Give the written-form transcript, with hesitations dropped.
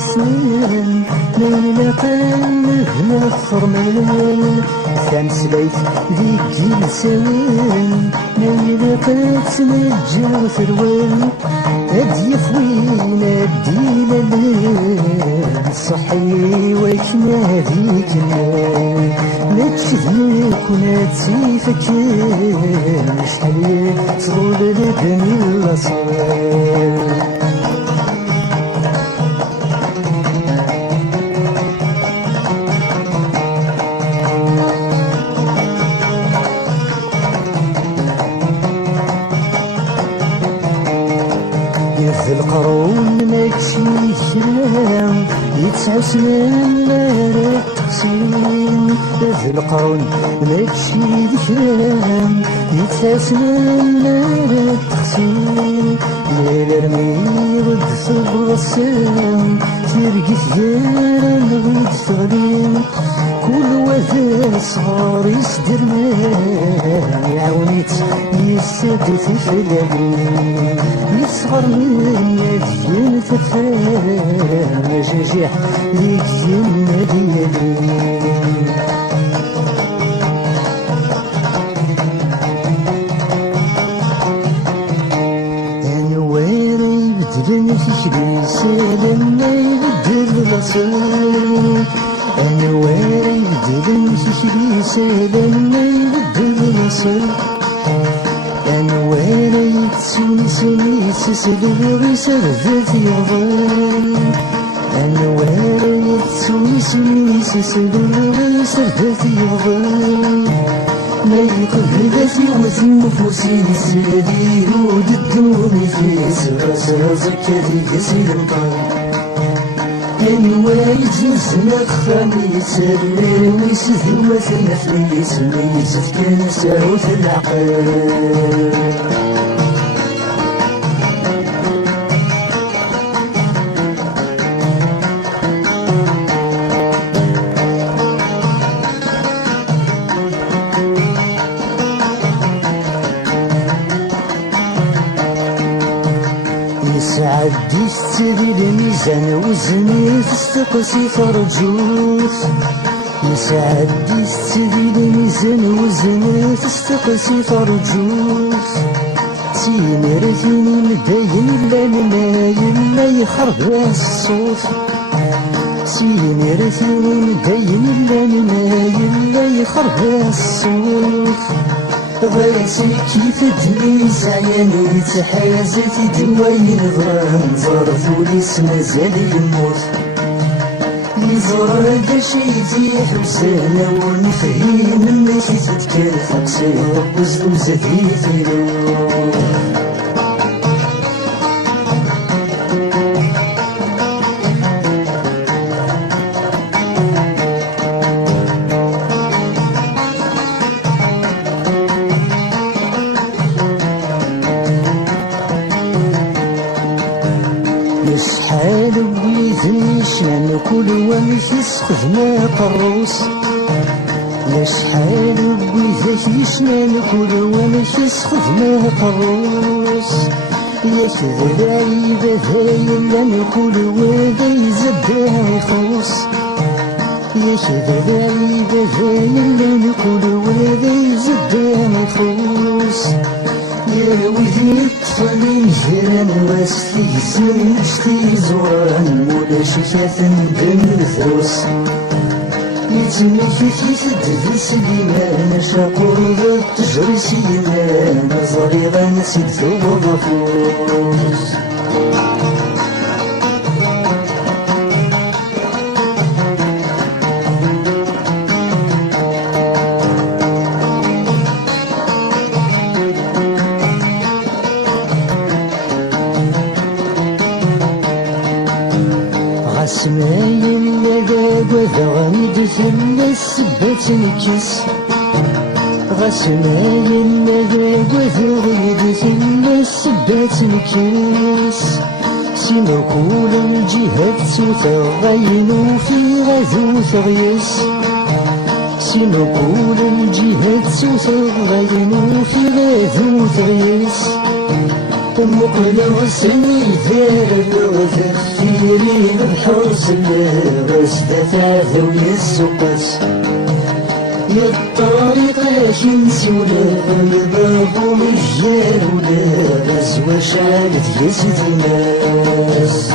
سنين ليلة قلبنا الصرمان تمسليت ذيك جيل سوين ليلة قلبنا ثروان هدي خوينا الدين الليل صحي وكنا ذيك النار نتشذلك ونتسيفك شحال تغول لبني الأصال في القرون ماكشي كلام يتساسن لا تقسيم في القرون ماكشي كلام يتساسن لا تقسيم يا الرمي ود صبر السام ترقف جيران غيد تغليم كل وذا صغار يصدر مان يعاونيت يسد في فلالين يصغر من يدين تفان جاجح يدين ديالين انوار يبدلن فيك بيسالم ما يبدل الأصل انوار يبدلن فيك بيسالم ما يبدل الأصل انوار يتسوني سوني سسلو سرفت يضل انوار يتسوني سوني سسلو سرفت يضل ما يقبل في وثي نفوسي نسالي ود الدوني في سرسر زكادي كسير مطار انوار يجوزنا خفاني يسري ويسذ وثنا في سمي سفكان ساوث العقل يسعدي تسري الميزان وزني تستقسي فرجوس يسعدي تسري الميزان وزني تستقسي فرجوس تيمرثيني مداين لا نماين لا يخرب الصوت تيمرثيني مداين لا نماين لا يخرب الصوت غاسي كيف دني سعياني تحيازتي دواين ضران ظرفو لي سمازال يموت يزور دشيتي حسانا ونفهيم ماشي تتكالف قصير وزوزة في فلوس شحال بليذني شنان كل ومش يسخذ ما قروس يا شحال بليذني شنان كل ومش يسخذ ما قروس يا كذلاي بذاين لان كل وذا يزدها يخوص يا كذلاي بذاين لان كل وذا يزدها يخوص يا ويدي الطفلين جيران واسلي زين نشتي زوران مولا شكاث ندم الثروس يتمي كيفي تدفي سليمان شاقور ذا تجري سيمان زريغا نسيد ثوب الرفوس سمايم لذاب وذغمد ثم السبات نكس غسمايم لذاب وذغمد ثم السبات نكس سيما كل الجهات سوثا غينو في غذو ثغيس سيما كل الجهات سوثا غينو في غذو ثغيس مقلو سني دير الوث اختيري بحوس الناس دفاث ويسوقس للطريق شنسونا الباب مجال ولا بس وشالت يسد الناس